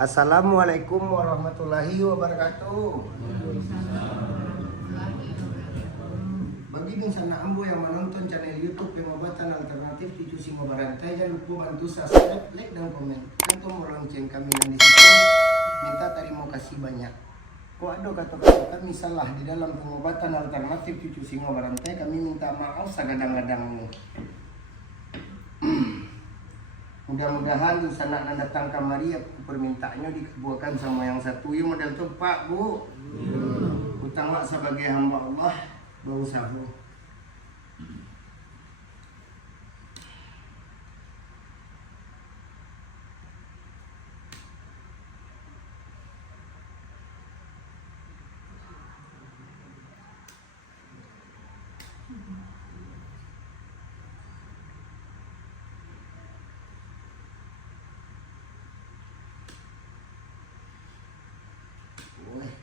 Assalamualaikum warahmatullahi wabarakatuh. Bagi sana ambo yang menonton channel YouTube Pengobatan Alternatif Cucu Singo Barantai, jangan lupa bantu subscribe, like dan komen. Kantung lonceng kami dan di situ minta terima kasih banyak. Kok ada kata-kata kami salah di dalam pengobatan alternatif Cucu Singo Barantai, kami minta maaf sagadang-gadangnya. Mudah-mudahan sana anda datang kamari permintaannya dikabulkan sama yang satu. Ya model tu Pak Bu. Utanglah sebagai hamba Allah berusaha.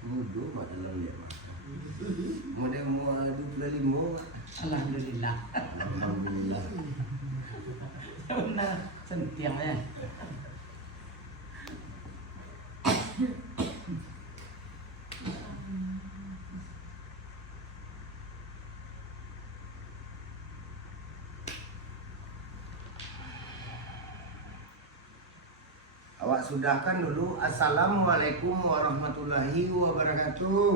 Mudah mak dalam dia mak. Model mau 25 mak. Alhamdulillah. Alhamdulillah. Benar, sentiang ya. Awak sudahkan dulu. Assalamualaikum warahmatullahi wabarakatuh.